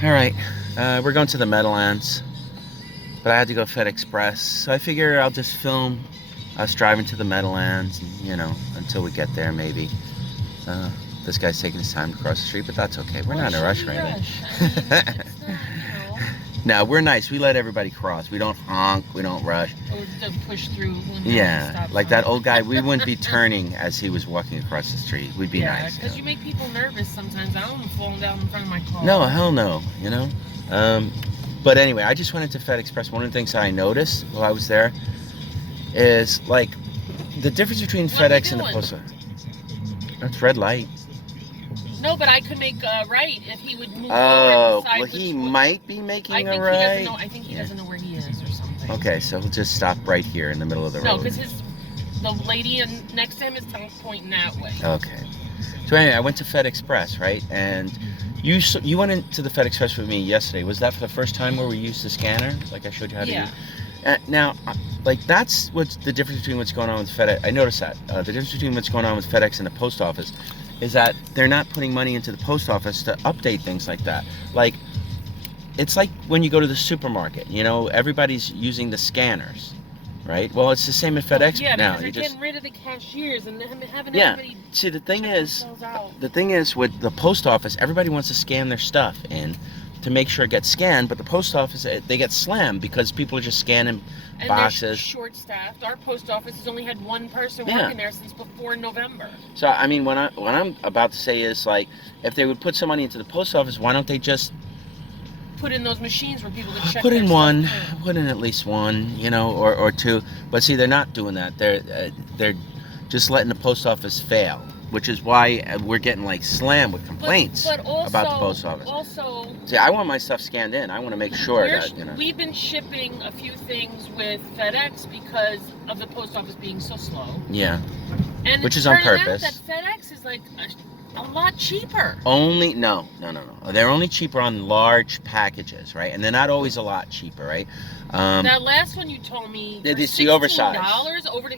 All right, we're going to the Meadowlands, but I had to go FedExpress, so I figure I'll just film us driving to the Meadowlands, and, you know, until we get there, maybe. This guy's taking his time to cross the street, but that's okay. We're not in a rush right now. No, we're nice. We let everybody cross. We don't honk. We don't rush. Or push through. Yeah, like that old guy. We wouldn't be turning as he was walking across the street. We'd be nice. Yeah, because you make people nervous sometimes. I don't want to fall down in front of my car. No, hell no. You know. But anyway, I just went into FedExpress. One of the things I noticed while I was there is like the difference between FedEx and the post office. That's red light. No, but I could make a right if he would move. Oh, well, he might be making a right. I think he doesn't know where he is or something. Okay, so he'll just stop right here in the middle of the road. No, because the lady next to him is pointing that way. Okay. So anyway, I went to FedExpress, right? And you went into the FedExpress with me yesterday. Was that for the first time where we used the scanner, like I showed you how to use? Now, like that's what's the difference between what's going on with FedEx. I noticed that the difference between what's going on with FedEx and the post office is that they're not putting money into the post office to update things like that. Like, it's like when you go to the supermarket, you know, everybody's using the scanners, right? Well, it's the same at FedEx now. Because they're getting rid of the cashiers and having everybody. See, the thing is with the post office, everybody wants to scan their stuff in to make sure it gets scanned, but the post office, they get slammed because people are just scanning boxes. They're short-staffed. Our post office has only had one person working there since before November. So I mean, what I'm about to say is, like, if they would put some money into the post office, why don't they just put in those machines where people can check put in one, put in at least one, you know, or two. But see, they're not doing that. They're just letting the post office fail, which is why we're getting like slammed with complaints about the post office. Also, see, I want my stuff scanned in. I want to make sure that, you know. We've been shipping a few things with FedEx because of the post office being so slow. Yeah. And which is on purpose. That FedEx is like a lot cheaper. No. They're only cheaper on large packages, right? And they're not always a lot cheaper, right? That last one you told me, it's the oversized. $16 over to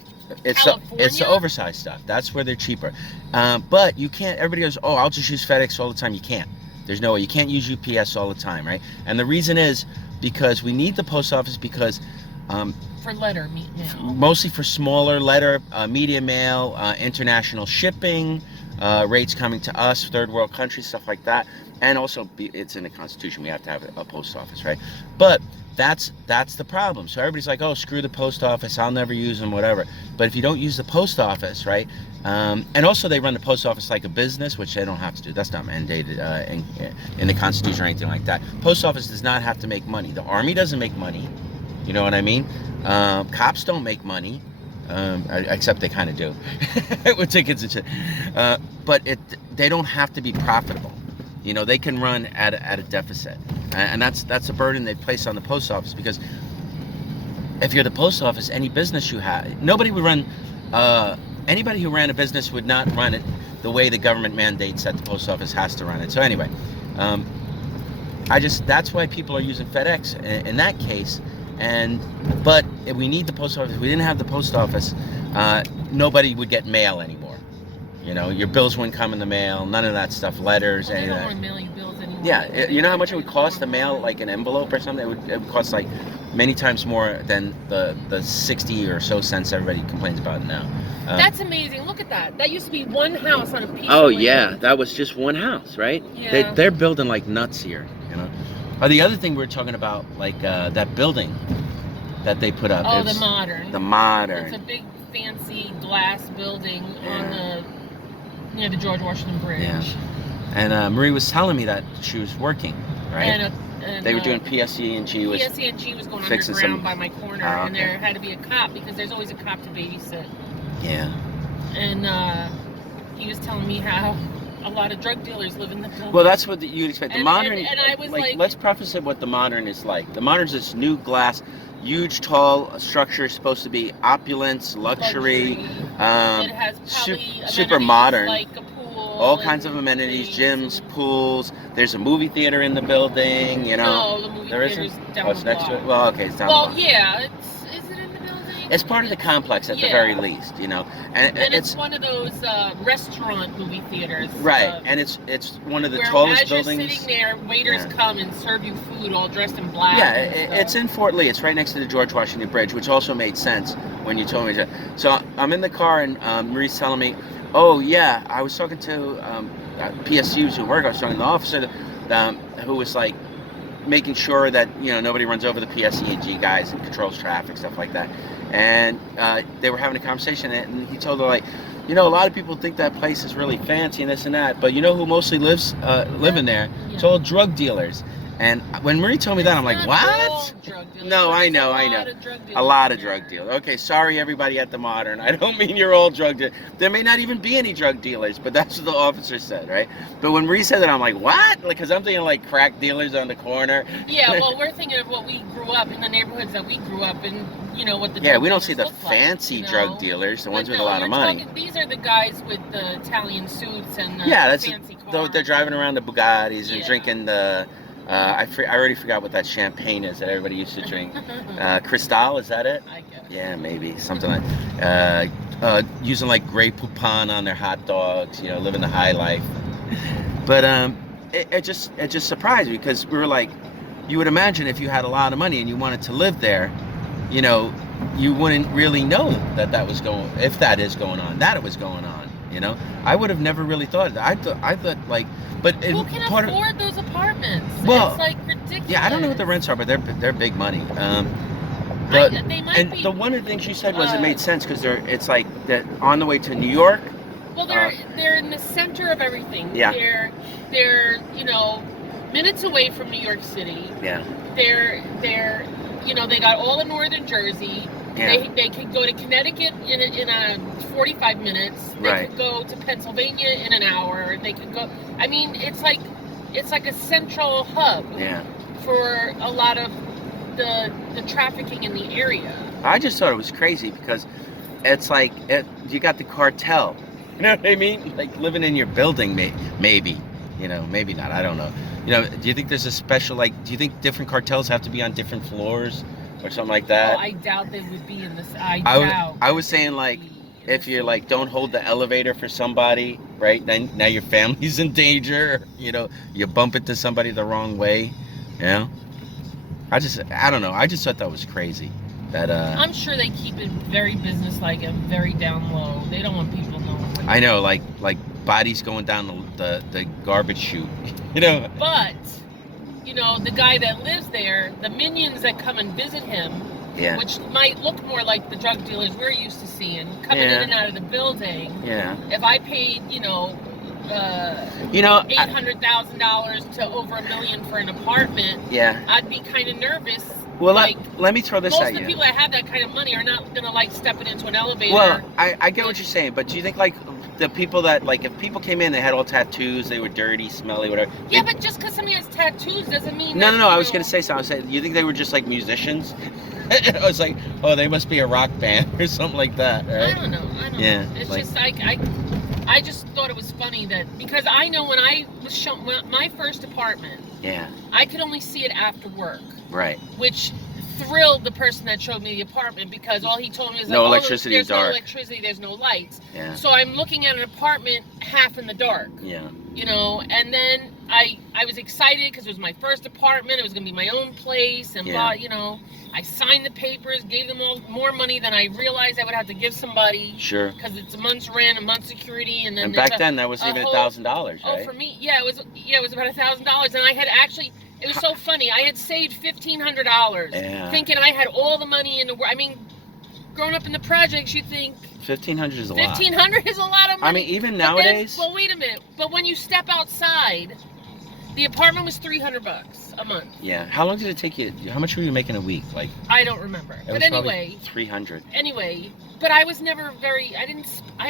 California? It's the oversized stuff. That's where they're cheaper. But you can't, everybody goes, oh, I'll just use FedEx all the time. You can't. There's no way. You can't use UPS all the time, right? And the reason is because we need the post office because for letter mail. Mostly for smaller letter, media mail, international shipping, rates coming to us, third world countries, stuff like that. And also, it's in the Constitution, we have to have a post office, right? But that's the problem. So everybody's like, oh, screw the post office, I'll never use them, whatever. But if you don't use the post office, right? And also they run the post office like a business, which they don't have to do. That's not mandated in the Constitution or anything like that. Post office does not have to make money. The Army doesn't make money. You know what I mean? Cops don't make money. Except they kind of do with tickets and shit. But they don't have to be profitable. You know, they can run at a deficit, and that's a burden they place on the post office, because if you're the post office, any business you have, nobody would run. Anybody who ran a business would not run it the way the government mandates that the post office has to run it. So anyway, that's why people are using FedEx in that case. But if we need the post office, if we didn't have the post office, nobody would get mail anymore. You know, your bills wouldn't come in the mail, none of that stuff, letters, any of that. They don't want to mail you bills anymore. Yeah, you know how much it would cost to mail like an envelope or something? It would cost like many times more than the 60 or so cents everybody complains about now. That's amazing. Look at that. That used to be one house on a piece of land. Yeah, that was just one house, right? Yeah. They're building like nuts here, you know. The other thing we were talking about, like that building that they put up. Oh, the Modern. The Modern. It's a big fancy glass building near the George Washington Bridge. Yeah. And Marie was telling me that she was working, right? And they were doing PSE and she was going underground by my corner, and there had to be a cop because there's always a cop to babysit. Yeah. And he was telling me how a lot of drug dealers live in the building. Well, that's what you'd expect. The Modern, and I was like, let's preface it what the Modern is like. The Modern is this new glass, huge, tall structure, supposed to be opulence, luxury. It has probably super modern. Like a pool. All kinds of amenities, gyms, pools. There's a movie theater in the building, you know. No, the movie theater's down the block. Next to it? Well, okay, it's down the block. Well, yeah, is it in the building? It's part of the complex at the Yeah. very least, you know. And it's one of those restaurant movie theaters. Right, and it's one of the where tallest as you're buildings. Sitting there, waiters come and serve you food, all dressed in black. Yeah, and it's in Fort Lee. It's right next to the George Washington Bridge, which also made sense when you told me that. So I'm in the car, and Marie's telling me, "Oh yeah, I was talking to PSUs who work. I was talking to the officer who was like making sure that nobody runs over the PSE&G guys and controls traffic, stuff like that." And they were having a conversation, and he told her like, a lot of people think that place is really fancy and this and that, but you know who mostly lives living there? Yeah. It's all drug dealers. And when Marie told me that, I'm like, what? No, I know. A lot of drug dealers. Okay, sorry everybody at the Modern. I don't mean you're all drug dealers. There may not even be any drug dealers, but that's what the officer said, right? But when Marie said that, I'm like, what? Like, because I'm thinking like crack dealers on the corner. Yeah, well, we're thinking of what we grew up in, the neighborhoods that we grew up in. What the we don't see the fancy drug dealers, the ones with a lot of money. These are the guys with the Italian suits and fancy cars. They're driving around the Bugattis and drinking the. I already forgot what that champagne is that everybody used to drink. Cristal, is that it? I guess. Yeah, maybe something like. Using like Grey Poupon on their hot dogs, living the high life. But it just surprised me because we were like, you would imagine if you had a lot of money and you wanted to live there, you wouldn't really know that was going, if that is going on, that it was going on. I would have never really thought of that. I thought like, but who can afford those apartments? Well, it's like ridiculous. Yeah, I don't know what the rents are, but they're big money. They might be. The one of the things she said was it made sense because it's like that on the way to New York. Well, they're in the center of everything. Yeah. They're minutes away from New York City. Yeah. They're they got all of northern Jersey. Yeah. They could go to Connecticut in a 45 minutes. They could go to Pennsylvania in an hour. They could go. I mean, it's like a central hub. Yeah. For a lot of the trafficking in the area. I just thought it was crazy because it's like you got the cartel. You know what I mean? Like living in your building, maybe. Maybe not. I don't know. Do you think there's a special do you think different cartels have to be on different floors? Or something like that. Oh, I doubt they would be in this. I was saying like, if you're like, don't hold the elevator for somebody, right? Then now your family's in danger. You bump into somebody the wrong way. I don't know. I just thought that was crazy. That I'm sure they keep it very businesslike and very down low. They don't want people knowing. I know, like bodies going down the garbage chute. But. The guy that lives there, the minions that come and visit him, which might look more like the drug dealers we're used to seeing, coming in and out of the building. Yeah. If I paid, $800,000 to over $1 million for an apartment, I'd be kind of nervous. Well, let me throw this at you. Most of the people that have that kind of money are not going to like stepping into an elevator. Well, I get what you're saying, but do you think like the people that like if people came in, they had all tattoos, they were dirty, smelly, whatever. Yeah, but just because somebody has tattoos doesn't mean. No. I was gonna say something. I was saying, you think they were just like musicians? I was like, oh, they must be a rock band or something like that, right? I don't know. It's just I just thought it was funny that because I know when I was shown my first apartment. Yeah. I could only see it after work. Right. Which thrilled the person that showed me the apartment because all he told me was no electricity, there's dark. No electricity, there's no lights. Yeah. So I'm looking at an apartment half in the dark. Yeah. And then I was excited because it was my first apartment. It was going to be my own place and blah, I signed the papers, gave them all more money than I realized I would have to give somebody. Sure. Because it's a month's rent, a month's security, and then. And back then that was even $1,000, right? Oh, for me, it was about $1,000, and I had actually. It was so funny. I had saved $1,500, thinking I had all the money in the world. I mean, growing up in the projects, you think $1,500 is a lot. $1,500 is a lot of money. I mean, even nowadays. Well, wait a minute. But when you step outside, the apartment was $300 a month. Yeah. How long did it take you? How much were you making a week? Like. I don't remember. But anyway. $300. Anyway, but I was never very. I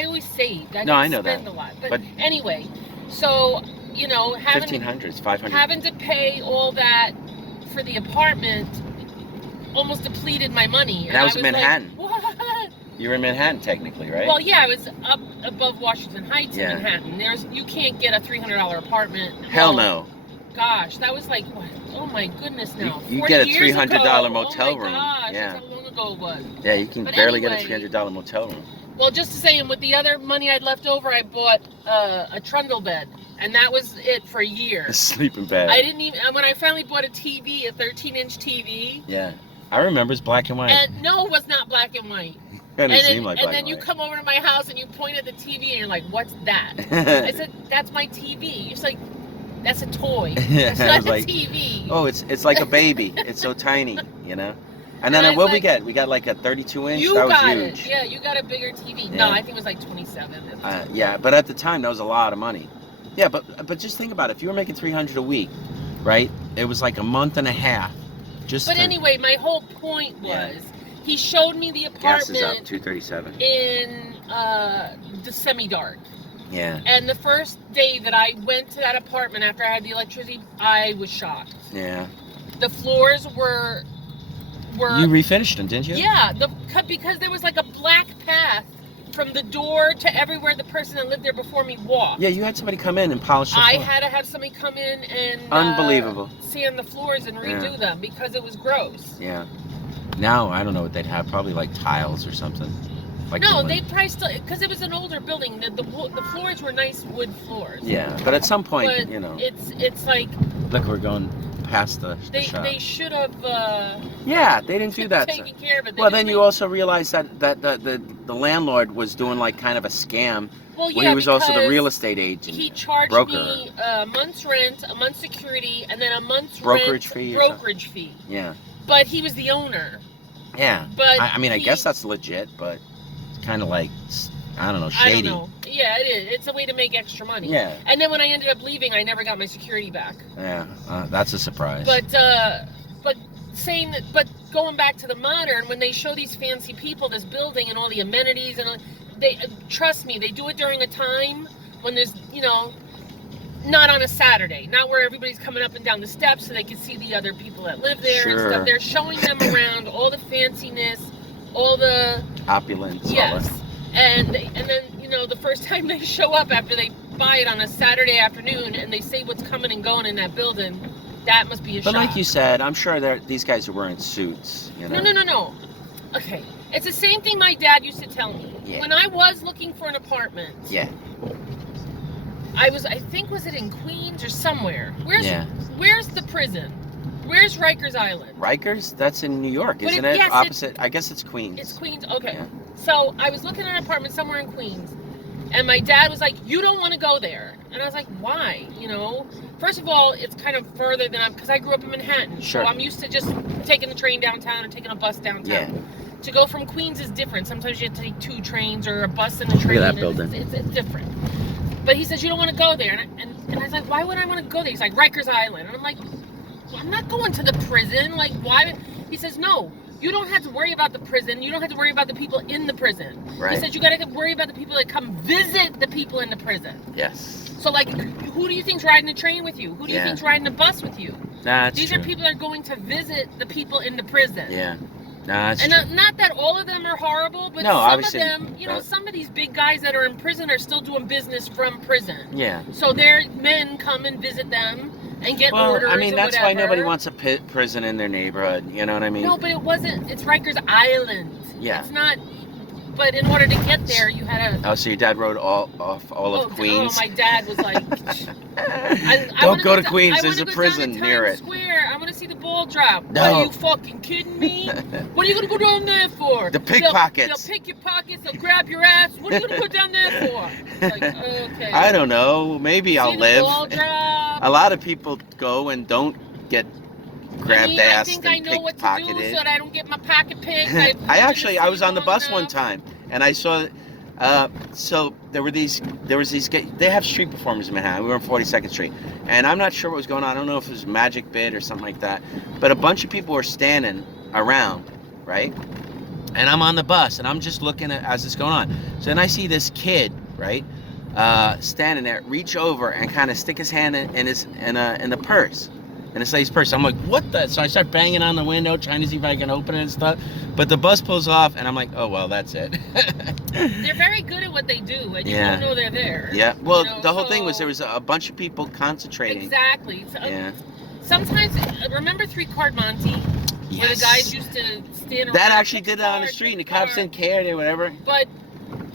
always saved. I didn't spend a lot. But anyway, so. $1,500 is $500. Having to pay all that for the apartment almost depleted my money. And I was in Manhattan. Like, what? You were in Manhattan technically, right? Well, yeah, I was up above Washington Heights in Manhattan. You can't get a $300 apartment. Hell no. Gosh, that was like, what? Oh my goodness! Now you get a $300 ago. motel room. Gosh, that's how long ago it was. Yeah, you can But barely anyway, get a $300 motel room. Well, just to say, and with the other money I'd left over, I bought a trundle bed, and that was it for a year. A sleeping bag. I didn't even, when I finally bought a TV, a 13-inch TV. Yeah, I remember it's black and white. And no, it was not black and white. And it seemed like black and then and you white. come over to my house and you point at the TV and you're like, "What's that?" I said, "That's my TV." You're just like, "That's a toy. That's not a TV." Oh, it's like a baby. It's so tiny, you know. And then what we get? We got like a 32-inch. You that was got huge. it. Yeah, you got a bigger TV. Yeah. No, I think it was like 27. Yeah, but at the time that was a lot of money. Yeah, but just think about it. If you were making $300 a week, right? It was like a month and a half. But anyway, my whole point was, he showed me the apartment. Gas is up, $2.37. In the semi-dark. Yeah. And the first day that I went to that apartment after I had the electricity, I was shocked. Yeah. The floors were. You refinished them, didn't you? Yeah, because there was like a black path from the door to everywhere the person that lived there before me walked. Yeah, you had somebody come in and polish the floor. I had to have somebody come in and unbelievable. Sand the floors and redo them because it was gross. Yeah. Now I don't know what they'd have. Probably like tiles or something. Like no, they probably still, because it was an older building. The floors were nice wood floors. Yeah, but at some point, you know. It's like. Look, we're going past the shop. They should have. Yeah, they didn't do that. Taken care of it. Well, then you also realize that the landlord was doing like kind of a scam. Well, yeah, when he was also the real estate agent. He charged me a month's rent, a month's security, and then a month's brokerage fee. Yeah. But he was the owner. Yeah. But I mean, I guess that's legit, but it's kind of like, I don't know, shady. I don't know. Yeah, it is. It's a way to make extra money. Yeah. And then when I ended up leaving, I never got my security back. Yeah, that's a surprise. But going back to the modern, when they show these fancy people this building and all the amenities and they trust me, they do it during a time when there's, you know, not on a Saturday, not where everybody's coming up and down the steps so they can see the other people that live there and stuff. They're showing them around all the fanciness, all the opulence. Yes. And then, you know, the first time they show up after they buy it on a Saturday afternoon and they say what's coming and going in that building, that must be a shock. But like you said, I'm sure these guys are wearing suits. You know? No. Okay. It's the same thing my dad used to tell me. Yeah. When I was looking for an apartment. Yeah. I think, was it in Queens or somewhere? Where's the prison? Where's Rikers Island? Rikers? That's in New York, isn't it? Yes, opposite. I guess it's Queens. It's Queens? Okay. Yeah. So I was looking at an apartment somewhere in Queens, and my dad was like, "You don't want to go there." And I was like, "Why?" You know, first of all, it's kind of further than because I grew up in Manhattan. Sure. So I'm used to just taking the train downtown and taking a bus downtown. Yeah. To go from Queens is different. Sometimes you have to take 2 trains or a bus and a train. Look at that building. It's different. But he says, "You don't want to go there." And I was like, "Why would I want to go there?" He's like, "Rikers Island." And I'm like, "I'm not going to the prison. Like, why?" He says, "No, you don't have to worry about the prison. You don't have to worry about the people in the prison." Right. He said, "You got to worry about the people that come visit the people in the prison." Yes. So, like, who do you think's riding a train with you? Who do you think's riding a bus with you? These are people that are going to visit the people in the prison. Yeah. That's and not that all of them are horrible, but some of them, you know, some of these big guys that are in prison are still doing business from prison. Yeah. So their men come and visit them and get orders. I mean, that's why nobody wants a prison in their neighborhood. You know what I mean? No, but it wasn't. It's Rikers Island. Yeah. It's not. But in order to get there, you had to. Oh, so your dad rode all of Queens? Oh, my dad was like. Don't go to Queens. There's a prison near it. Square. I want to see the ball drop. No. Are you fucking kidding me? What are you gonna go down there for? The pickpockets. They'll pick your pockets. They'll grab your ass. What are you gonna go down there for? It's like, okay. I don't know. Maybe I'll live. The ball drop. A lot of people go and don't get grabbed ass and pickpocketed. I know what to do so that I don't get my pocket picked. I was on the bus one time and I saw. So there was these guys, they have street performers in Manhattan. We were on 42nd Street, and I'm not sure what was going on. I don't know if it was Magic Bid or something like that, but a bunch of people were standing around, right? And I'm on the bus, and I'm just looking at as it's going on. So then I see this kid, right, standing there, reach over and kind of stick his hand in the purse. And it's lady's purse. I'm like, what the? So I start banging on the window, trying to see if I can open it and stuff. But the bus pulls off, and I'm like, oh, well, that's it. They're very good at what they do, and you don't know they're there. Yeah. Well, the whole thing was there was a bunch of people concentrating. Exactly. So, yeah. Sometimes, remember 3 Card Monte? Where the guys used to stand around. That actually did that on the street, and the cops didn't care, or whatever. But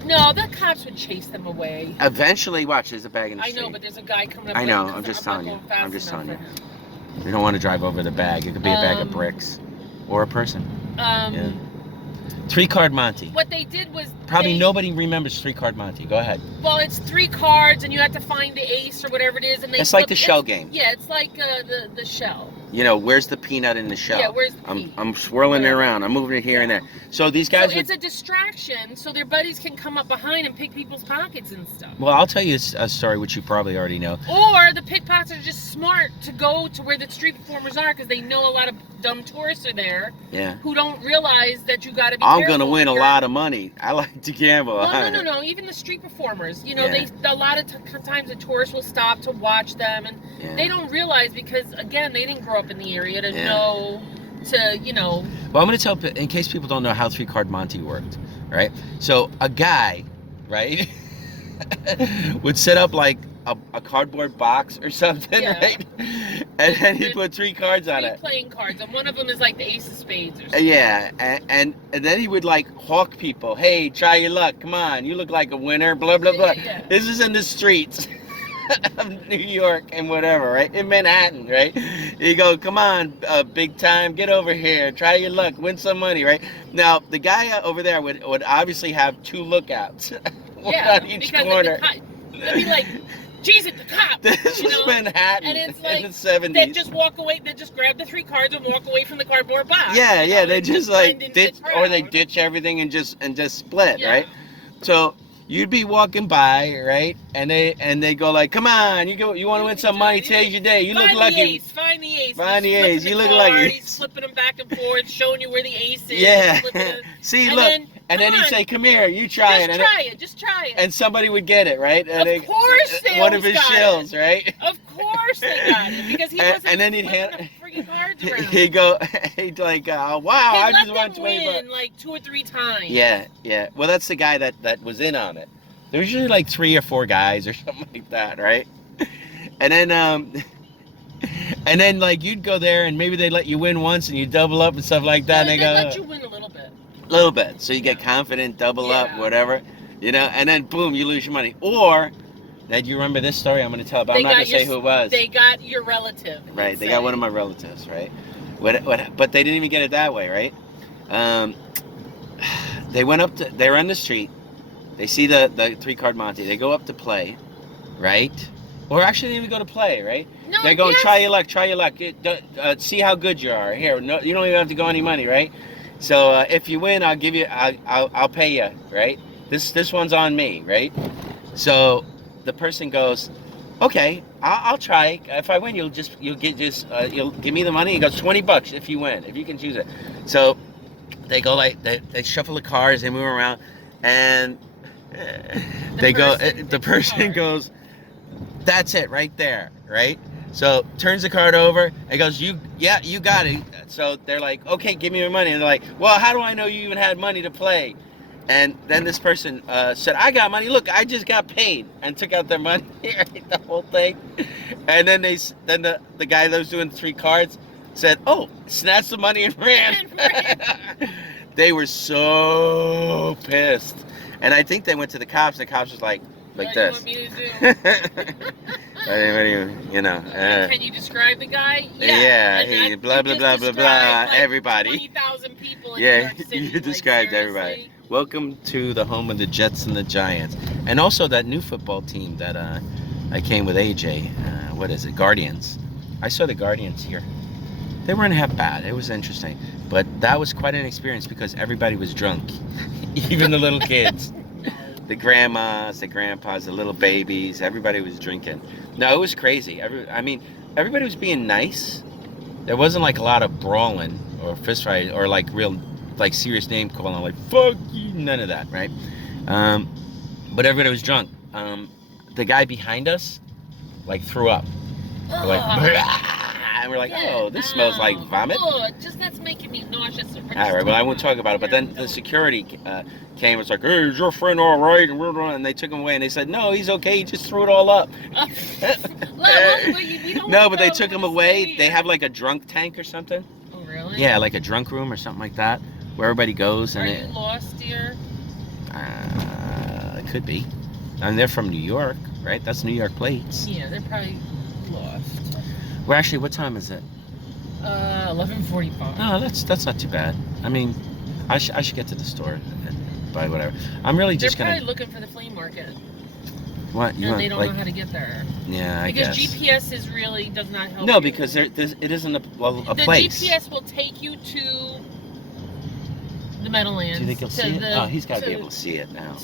no, the cops would chase them away. Eventually, watch, there's a bag in the street. I know, but there's a guy coming up. I know, I'm just telling you. I'm just telling you. We don't want to drive over the bag. It could be a bag of bricks. Or a person. Yeah. 3-card Monty. What they did was probably nobody remembers 3-card Monty. Go ahead. Well, it's 3 cards, and you have to find the ace or whatever it is, and it's like the shell game. Yeah, it's like the shell. You know, where's the peanut in the shell? Yeah, where's the I'm swirling it around. I'm moving it here and there. So these guys. So it's a distraction, so their buddies can come up behind and pick people's pockets and stuff. Well, I'll tell you a story which you probably already know. Or the pickpockets are just smart to go to where the street performers are because they know a lot of dumb tourists are there. Yeah. Who don't realize that you got to be. I'm gonna win a lot of money. I like to gamble. Well, no. Even the street performers. You know, a lot of times the tourists will stop to watch them, and they don't realize because again they didn't grow up in the area to know. Well, I'm going to tell, in case people don't know how 3-card Monty worked, right? So a guy, right, would set up like a cardboard box or something, right? And then he'd put 3 cards on it. 3 playing cards, and one of them is like the ace of spades or something. Yeah, and then he would like hawk people. Hey, try your luck. Come on, you look like a winner. Blah blah blah. This is in the streets of New York and whatever, right? In Manhattan, right? You go, come on, big time, get over here, try your luck, win some money, right? Now, the guy over there would obviously have 2 lookouts, one on each corner. They'd be like, geez, it's the cop. This was Manhattan, and it's like, in the 70s. They just walk away, they just grab the 3 cards and walk away from the cardboard box. Yeah, they just like ditch, or they ditch everything and just split, right? So you'd be walking by, right? And they go like, "Come on, you want to win some money? Today's your day. You look lucky. Find the ace. Find the ace. You look lucky." He's flipping them back and forth, showing you where the ace is. Yeah. See, look. And then he'd say, "Come here, you try it." Just try it. And somebody would get it, right? And of course they one of his shills, it. Right? Of course they got it because he wasn't. And then he'd hand freaking cards around. He'd like, "Wow, I just won 20 bucks." Like 2 or 3 times. Yeah. Well, that's the guy that was in on it. There's usually like 3 or 4 guys or something like that, right? And then like you'd go there and maybe they'd let you win once and you double up and stuff like that. Yeah, and they let you win a little bit. A little bit, so you get confident, double up, whatever, and then boom, you lose your money. Or, do you remember this story I'm going to tell about? I'm not going to say who it was. They got your relative. Right, they got one of my relatives, right? But they didn't even get it that way, right? They went up to, they're on the street. They see the 3-card Monty. They go up to play, right? Or actually, they even go to play, right? No, they go, try your luck. See how good you are. Here, no, you don't even have to go any money, right? So if you win, I'll give you, I'll pay you, right? This one's on me, right? So the person goes, okay, I'll try. If I win, you'll give me the money. He goes, $20 if you win, if you can choose it. So they go like they shuffle the cards, they move around, and the person goes, that's it right there, right? So turns the card over and goes, you got it. So they're like, okay, give me your money. And they're like, well, how do I know you even had money to play? And then this person said, I got money. Look, I just got paid, and took out their money, right, the whole thing. And then the guy that was doing 3 cards said, oh, snatched the money and ran. They were so pissed. And I think they went to the cops. The cops was like this. What do you want me to do? Can you describe the guy? He blah blah blah blah blah. Like everybody. 20,000 people in New York City. You described everybody. Welcome to the home of the Jets and the Giants, and also that new football team that I came with AJ. What is it? Guardians. I saw the Guardians here. They weren't half bad. It was interesting, but that was quite an experience because everybody was drunk, even the little kids. The grandmas, the grandpas, the little babies, everybody was drinking. No, it was crazy. Everybody was being nice. There wasn't like a lot of brawling or fist fight or like real, like serious name calling, like fuck you, none of that, right? But everybody was drunk. The guy behind us, like threw up. Like, and we're like, oh, this smells like vomit. Oh, that's making me nauseous. All right, well, I won't talk about it. But then the security came. It's like, hey, is your friend all right? And they took him away, and they said, no, he's okay. He just threw it all up. No, but they took him away. They have like a drunk tank or something. Oh, really? it? Yeah, like a drunk room or something like that, where everybody goes and Are you lost, dear? It could be. And they're from New York, right? That's New York plates. Yeah, they're probably lost. Well, actually, what time is it? 11:45. No, that's not too bad. I mean, I should get to the store and buy whatever. I'm really just They're gonna. probably looking for the flea market. What you And want? they don't Like, know how to get there. yeah, I Because guess. GPS is really does not help. No, you. because it isn't a The place. GPS will take you to the Meadowlands. Do you think he'll see it? Oh, he's got to be able to see it now.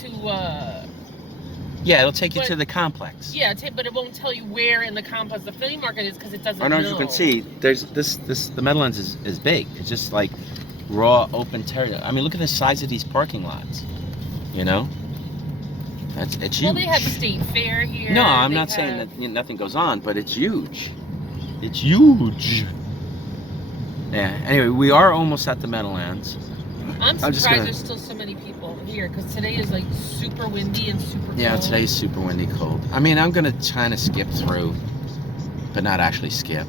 Yeah, it'll take you to the complex. Yeah, but it won't tell you where in the complex the flea market is because it doesn't. I don't know if you can see. There's the Meadowlands is big. It's just like raw open territory. I mean, look at the size of these parking lots. You know, it's huge. Well, they have state fair here. No, I'm not saying that nothing goes on, but it's huge. It's huge. Yeah. Anyway, we are almost at the Meadowlands. I'm surprised there's still so many people here because today is like super windy and super cold. Yeah, today's super windy, cold. I mean, I'm gonna kind of skip through, but not actually skip.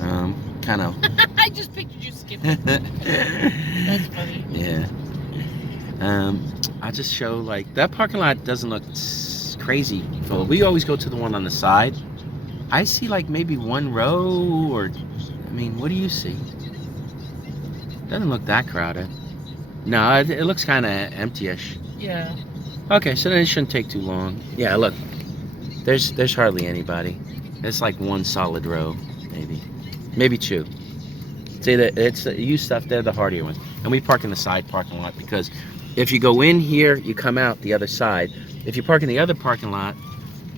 Kind of. I just pictured you skipping. That's funny. Yeah. I'll just show, like, that parking lot doesn't look crazy full. We always go to the one on the side. I see like maybe one row, or I mean, what do you see? Doesn't look that crowded. No, it looks kind of empty-ish. Yeah. Okay, so then it shouldn't take too long. Yeah, look, there's hardly anybody. It's like one solid row, maybe two. See that it's the used stuff. They're the hardier ones, and we park in the side parking lot because if you go in here, you come out the other side. If you park in the other parking lot,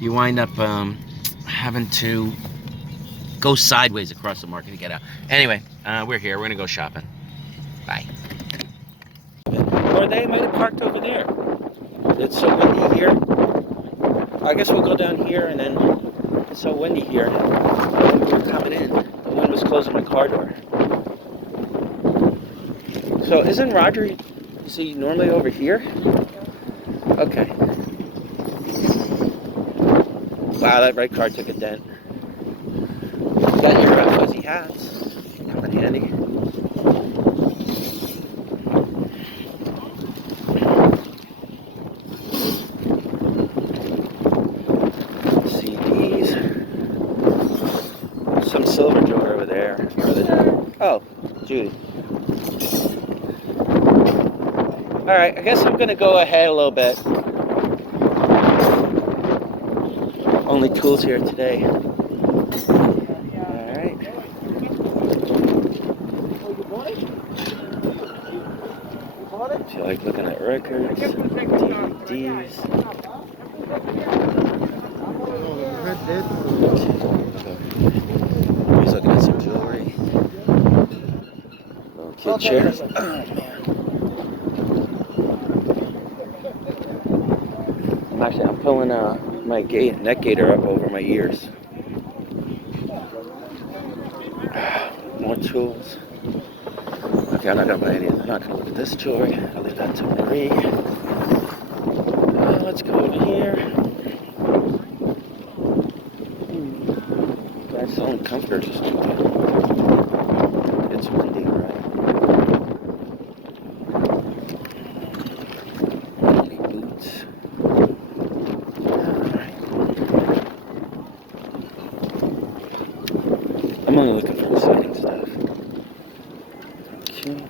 you wind up having to go sideways across the market to get out. Anyway, we're here. We're gonna go shopping. Bye. Or they might have parked over there. It's so windy here. I guess we'll go down here, and then it's so windy here. We're coming in. The wind was closing my car door. So isn't Roger, is he normally over here? Okay. Wow, that red car took a dent. You got your fuzzy hats. Coming handy. CDs. Some silver jewelry over there. Oh, Judy. Alright, I guess I'm gonna go ahead a little bit. Only tools here today. Alright. If you like looking at records, DVDs. He's looking at some jewelry. Little kid chairs. Oh man. Actually, I'm pulling my neck gaiter up over my ears. More tools. Okay, I'm not gonna buy any. I'm not gonna look at this jewelry. I'll leave that to Marie. Let's go over here. Guys selling comforters or something. It's windy, right? Any boots? I'm only looking for exciting stuff. Okay.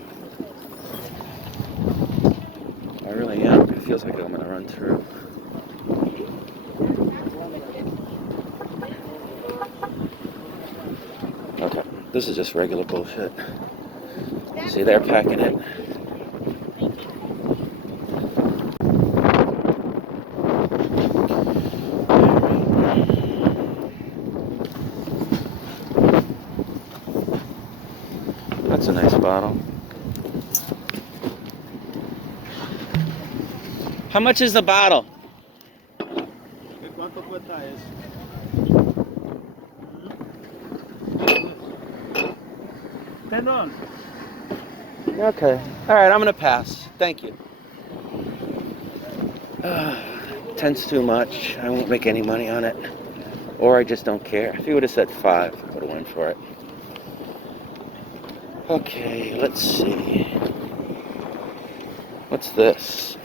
I really am. It feels like I'm gonna run through. Okay, this is just regular bullshit. See, they're packing it. That's a nice bottle. How much is the bottle? ¿Cuánto cuesta eso? $10. Okay. All right, I'm gonna pass. Thank you. 10's too much. I won't make any money on it. Or I just don't care. If he would have said 5, I would have went for it. Okay, let's see. What's this?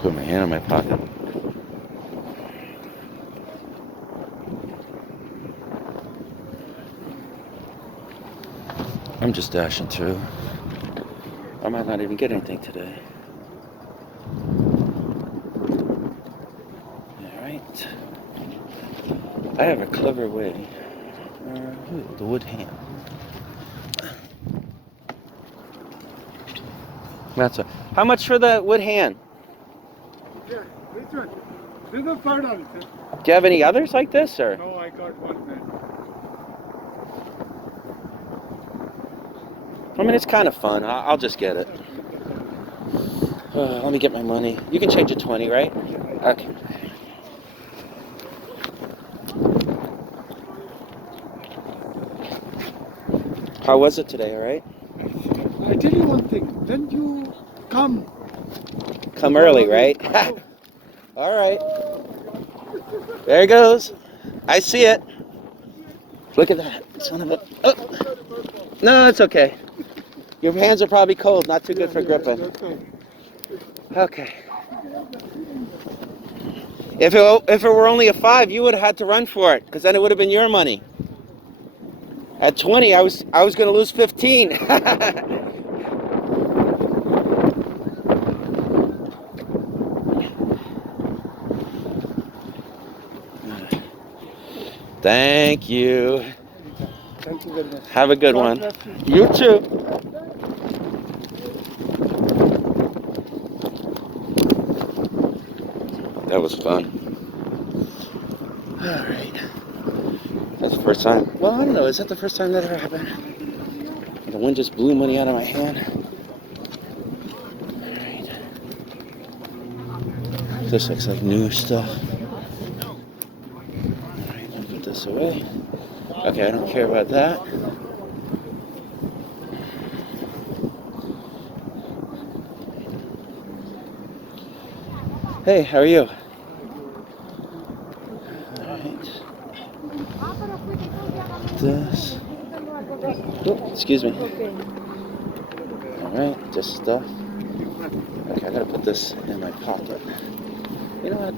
Put my hand in my pocket. I'm just dashing through. I might not even get anything today. Alright. I have a clever way. The wood hand. That's a, how much for the wood hand? Yeah, which one? This is the third one, sir. Do you have any others like this, or? No, I got one there. I mean, it's kind of fun. I'll just get it. Let me get my money. You can change it 20, right? Okay. How was it today, all right? I tell you one thing, then you come. Come early, right? All right. There it goes. I see it. Look at that. Son of a... Oh. No, it's okay. Your hands are probably cold. Not too good for gripping. Okay. If it were only a 5, you would have had to run for it, because then it would have been your money. At 20, I was going to lose 15. Thank you. Thank you very much. Have a good God one. bless you. You too. That was fun. All right. That's the first time. Well, I don't know. Is that the first time that ever happened? The wind just blew money out of my hand. All right. This looks like new stuff. All right, I'll put this away. Okay, I don't care about that. Hey, how are you? Alright. This. Oh, excuse me. Alright, just stuff. Okay, I gotta put this in my pocket. You know what?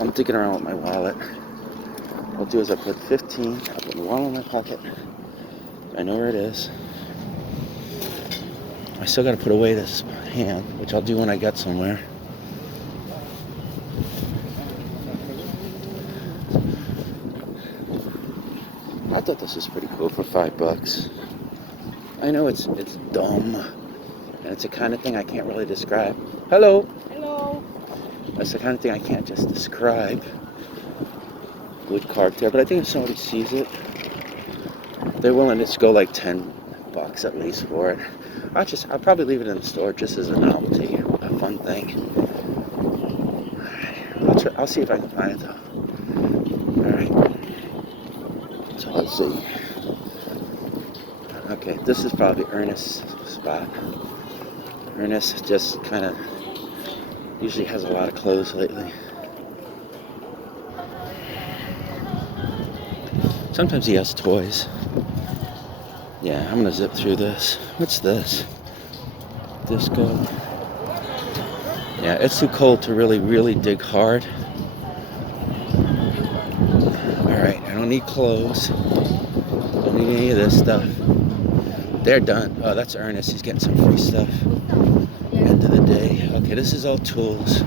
I'm digging around with my wallet. What I'll do is I put 15, I put my wallet in my pocket. I know where it is. I still gotta put away this hand, which I'll do when I get somewhere. I thought this was pretty cool for $5. I know it's dumb, and it's the kind of thing I can't really describe. Hello. Hello. That's the kind of thing I can't just describe. Wood carved there, but I think if somebody sees it, they're willing to go like $10 at least for it. I'll probably leave it in the store just as a novelty, a fun thing. I'll see if I can find it though. Alright. So let's see. Okay, this is probably Ernest's spot. Ernest just kind of usually has a lot of clothes lately. Sometimes he has toys. Yeah, I'm gonna zip through this. What's this? Disco. Yeah, it's too cold to really dig hard. Alright, I don't need clothes. Don't need any of this stuff. They're done. Oh, that's Ernest. He's getting some free stuff. End of the day. Okay, this is all tools.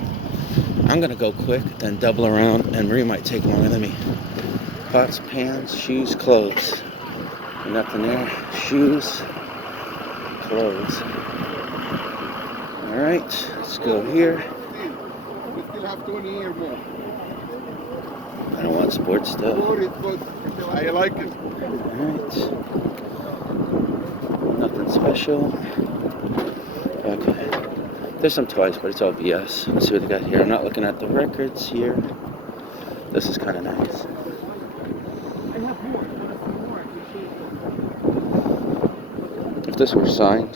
I'm gonna go quick, then double around, and Marie might take longer than me. Pots, pans, shoes, clothes. Nothing there. Shoes, clothes. Alright, let's go here. We still have 20 or more. I don't want sports stuff. I like it. Alright. Nothing special. Okay. There's some toys, but it's all BS. Let's see what they got here. I'm not looking at the records here. This is kind of nice. If this were signed,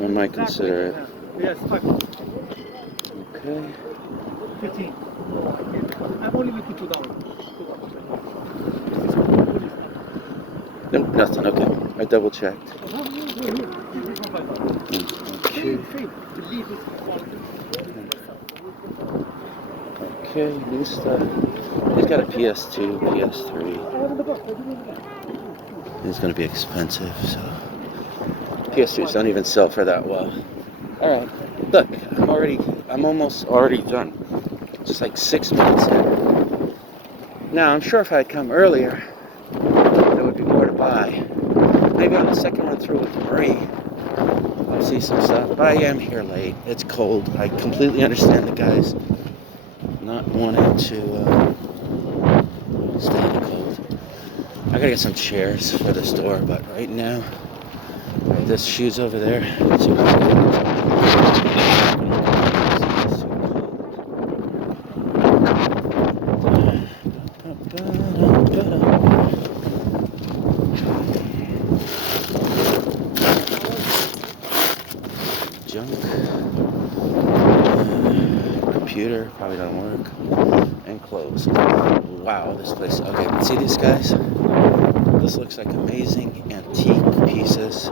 I might consider it. Yes, 5. Okay. 15. I'm only making $2. No, nothing. Okay. I double checked. Okay. Okay, new stuff. He's got a PS2, PS3. It's going to be expensive, so PS2s don't even sell for that well. All right, look, I'm almost already done. Just like 6 minutes in. Now, I'm sure if I had come earlier, there would be more to buy. Maybe on the second run through with Marie, I'll see some stuff. But I am here late. It's cold. I completely understand the guys not wanting to stay in the cold. I gotta get some chairs for the store, but right now, this shoe's over there. Junk. Computer probably don't work. And clothes. Wow, this place. Okay, see these guys? This looks like amazing antique pieces.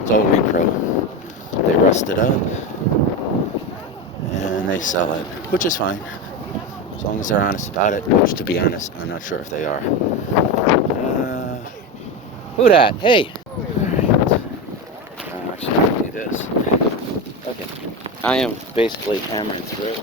It's all repro. They rust it up and they sell it, which is fine as long as they're honest about it. Which, to be honest, I'm not sure if they are. Who dat? Hey. Actually, let me do this. Okay, I am basically hammering through.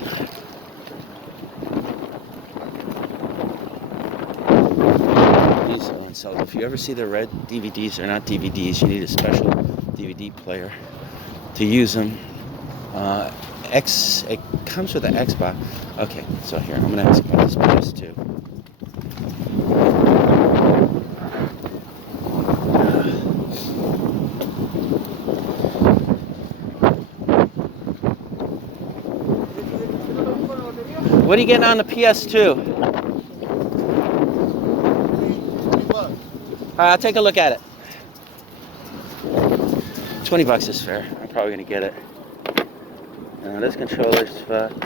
These are unsellable. If you ever see the red DVDs, they're not DVDs. You need a special DVD player to use them. It comes with an Xbox. Okay, so here, I'm gonna ask about this PS2. What are you getting on the PS2? I'll take a look at it. $20 is fair. I'm probably gonna get it. This controller's fucked.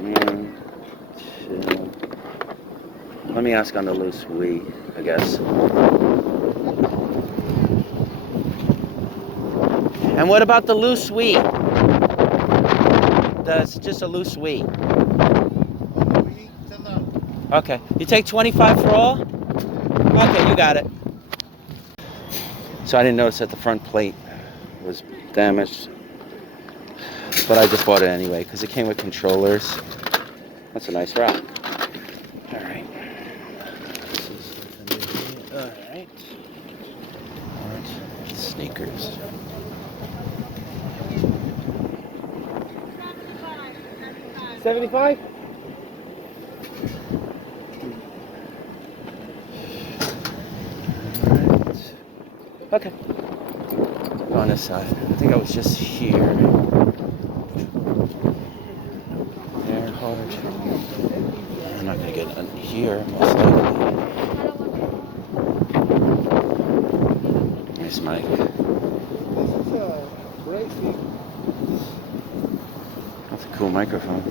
1, 2. Let me ask on the loose Wii, I guess. And what about the loose Wii? That's just a loose Wii. Okay. You take 25 for all? Okay, you got it. So I didn't notice that the front plate was damaged. But I just bought it anyway because it came with controllers. That's a nice rack. Alright. Alright. Sneakers. $75? Okay. On this side. I think I was just here. I'm not gonna get it here, most likely. Nice mic. This is a great thing. That's a cool microphone.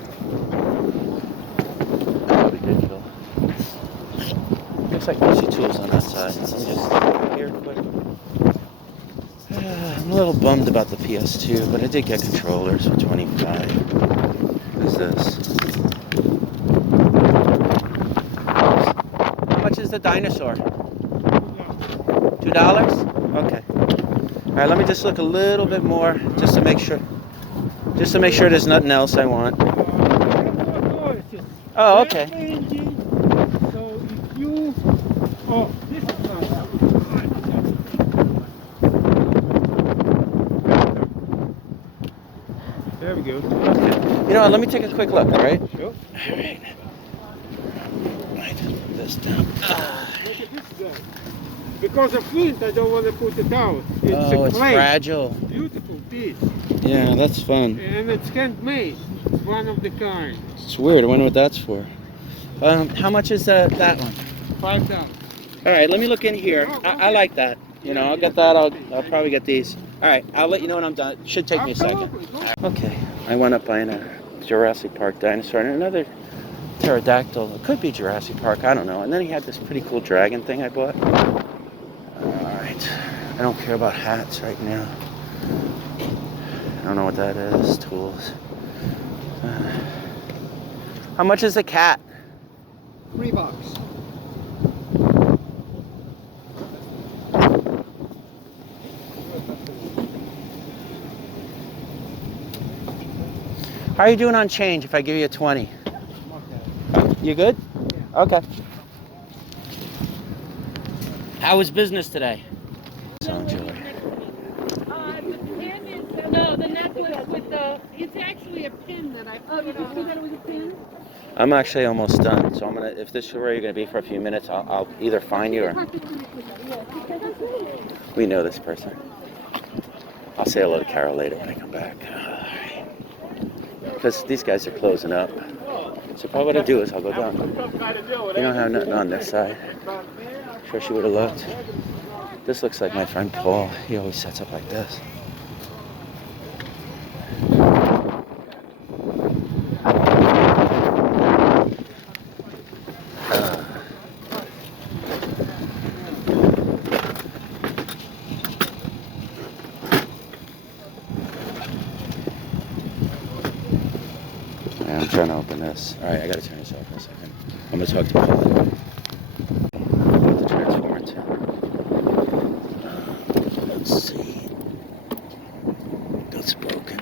Probably digital. Looks like Lucy Tools on that side. Let me just here quick. I'm a little bummed about the PS2, but I did get controllers for $25. What is this? How much is the dinosaur? $2? Okay. All right, let me just look a little bit more, just to make sure. Just to make sure there's nothing else I want. Oh, okay. So if you, oh, this is not. There we go. Okay. You know what? Let me take a quick look. All right. Sure. All right. Right. Put this down. Look at this guy. Because of flint, I don't want to put it down. It's Oh, it's clay. fragile. Beautiful piece. Yeah, that's fun. And it's handmade. It's one of the kind. It's weird. I wonder what that's for. How much is that one? $5. All right, let me look in here. I like that. You know, I'll get that. I'll probably get these. All right, I'll let you know when I'm done. Should take me a second. Okay, I went up buying a Jurassic Park dinosaur and another pterodactyl. It could be Jurassic Park, I don't know. And then he had this pretty cool dragon thing I bought. All right, I don't care about hats right now. I don't know what that is. Tools. How much is the cat? $3. How are you doing on change if I give you a 20? You good? Okay. How was business today? So enjoy. The pin is no, the necklace with the. It's actually a pin that I. Oh, did you see that it was a pin? I'm actually almost done, so I'm gonna. If this is where you're gonna be for a few minutes, I'll either find you or we know this person. I'll say hello to Carol later when I come back. Because these guys are closing up. So probably what I'll do is I'll go down. They don't have nothing on this side. I'm sure she would have looked. This looks like my friend Paul. He always sets up like this. I'm trying to open this. All right, I gotta turn this off for a second. I'm gonna talk to Paul. What the transformer to? Let's see. That's broken.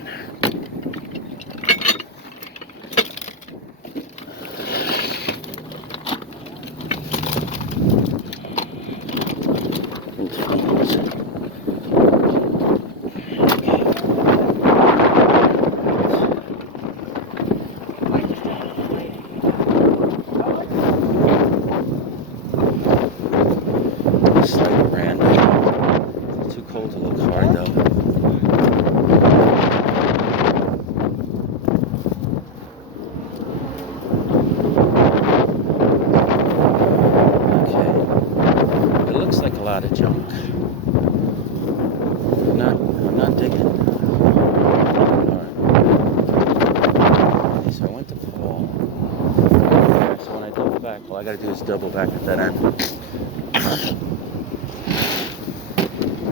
All I gotta do is double back at that end.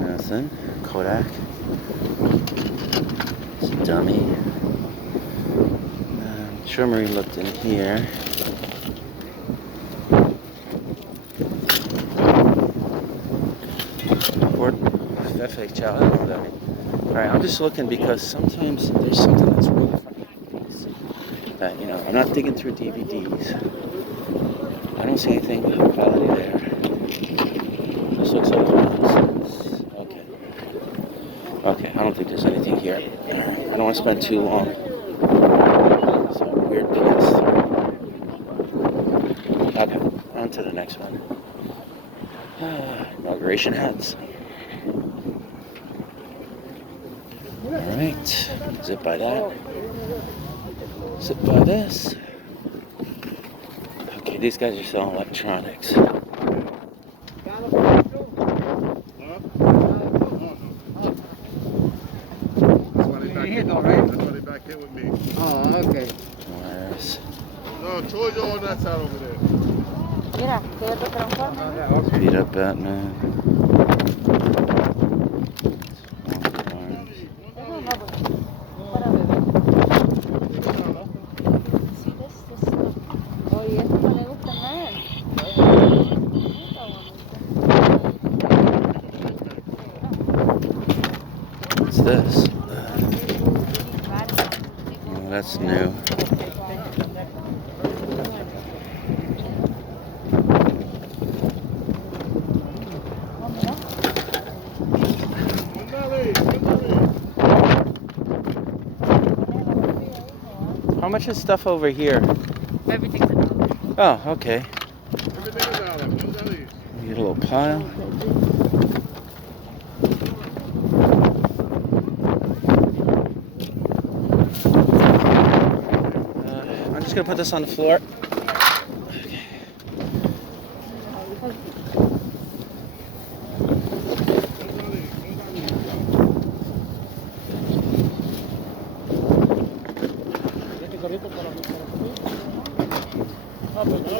Nothing. Kodak. It's a dummy. Sure Marie looked in here. Ford FHL, I don't know what that means. Alright, I'm just looking because sometimes there's something that's really funny. You know, I'm not digging through DVDs. I don't see anything quality there. This looks like nonsense. Okay. Okay, I don't think there's anything here. I don't want to spend too long. It's a weird PS3. Okay, on to the next one. Inauguration hats. Alright, zip by that. Zip by this. Okay, these guys are selling electronics. Back here with me. Oh, okay. Wires. No, Georgia on that side over there. Mira, que otro transforme. Beat up Batman. Oye, esto no le gusta nada. What's this? Oh, that's new. How much is stuff over here? Everything's $1. Oh, okay. Everything is out of $1. You get a little pile. I'm just gonna put this on the floor.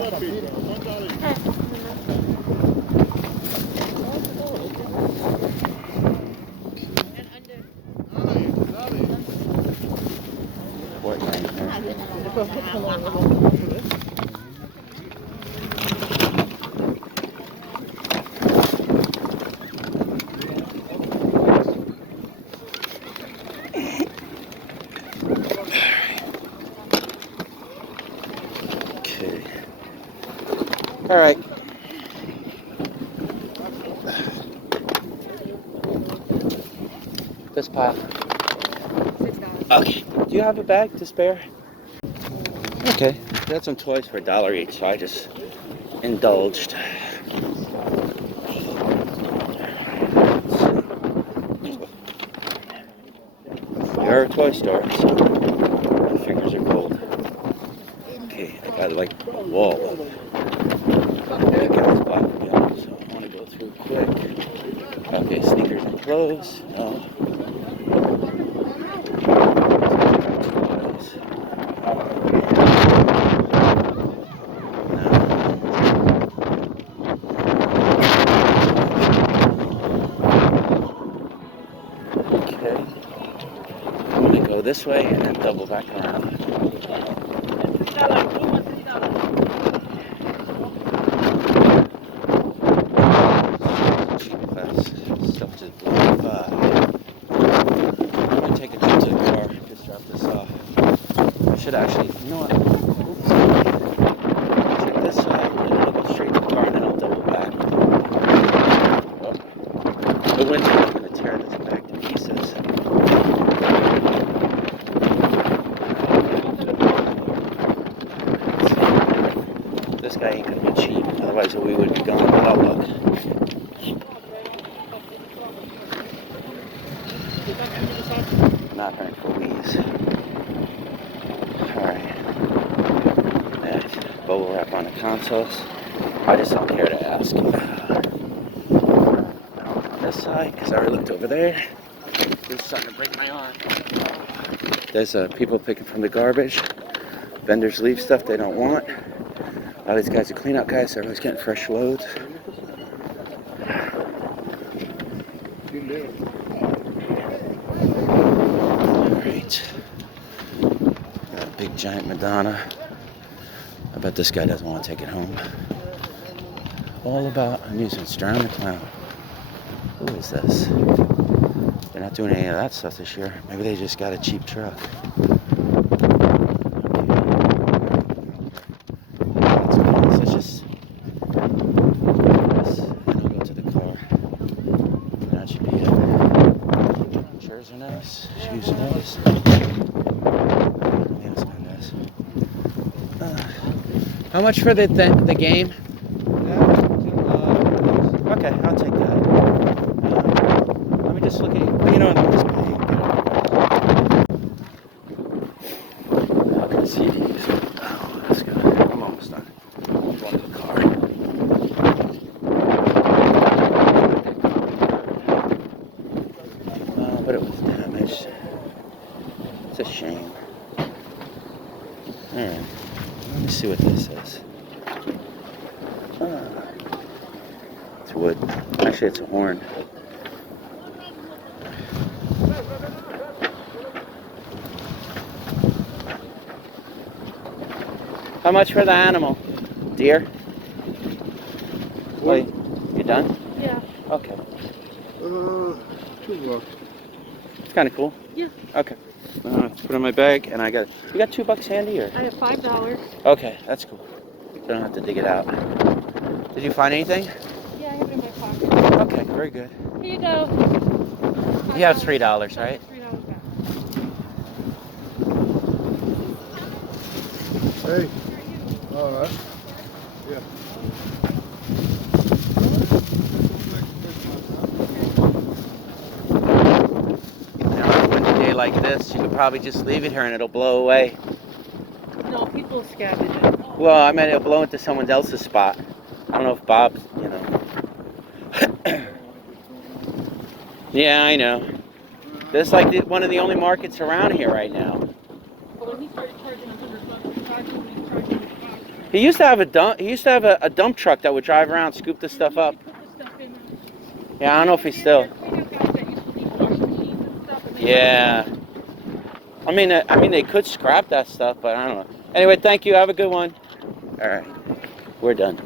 Okay. All right. This pile. $6. Okay. Do you have a bag to spare? Okay. We had some toys for $1 each, so I just indulged. We are a toy store, so the figures are gold. Okay, I got like a wall of black again, so I want to go through quick. Okay, sneakers and clothes. No. Okay. I'm gonna go this way and then double back around. Cheap class stuff just blew by. I'm gonna take a trip to the car, just drop this off. I should actually, you know what? Oops. Check this side, and then I'll go straight to the car and then I'll double back. Oh. The wind's gonna tear this back to pieces. This guy ain't gonna be cheap, otherwise we would be gone without luck. Not hurting for wheeze. Alright. Next, bubble wrap on the consoles. I just don't care to ask. On this side, because I already looked over there. It's starting to break my arm. There's people picking from the garbage. Vendors leave stuff they don't want. A lot of these guys are cleanout guys, so everyone's getting fresh loads. Alright. Got a big giant Madonna. I bet this guy doesn't want to take it home. All about amusements, drown the clown. Who is this? They're not doing any of that stuff this year. Maybe they just got a cheap truck. Shoes are nice. Yeah, it's kind of nice. How much for the game? Okay, I'll take that. Let me just look at you. You know what? I'm just paying. How can I see these? Oh, that's good. I'm almost done. I'm going to the car. But it was damaged. It's a shame. Alright, let me see what this is. It's wood. Actually, it's a horn. How much for the animal? Deer? Wait, you done? Yeah. Okay. $2. It's kind of cool. Yeah. Okay. Put it in my bag, and I got. You got $2 handy, or? I have $5. Okay, that's cool. You don't have to dig it out. Did you find anything? Yeah, I have it in my pocket. Okay, very good. Here you go. You have $3, right? $3 back. Hey. All right. Yeah. Like this, you could probably just leave it here and it'll blow away. No, people scavenge it. Well, I mean, it'll blow into someone else's spot. I don't know if Bob's, you know. Yeah, I know. This is like one of the only markets around here right now. But when he started charging $100, he charged $100. He used to have a dump. He used to have a dump truck that would drive around, scoop this stuff up. Yeah, I don't know if he's still. Yeah. I mean, they could scrap that stuff, but I don't know. Anyway, thank you. Have a good one. All right, we're done.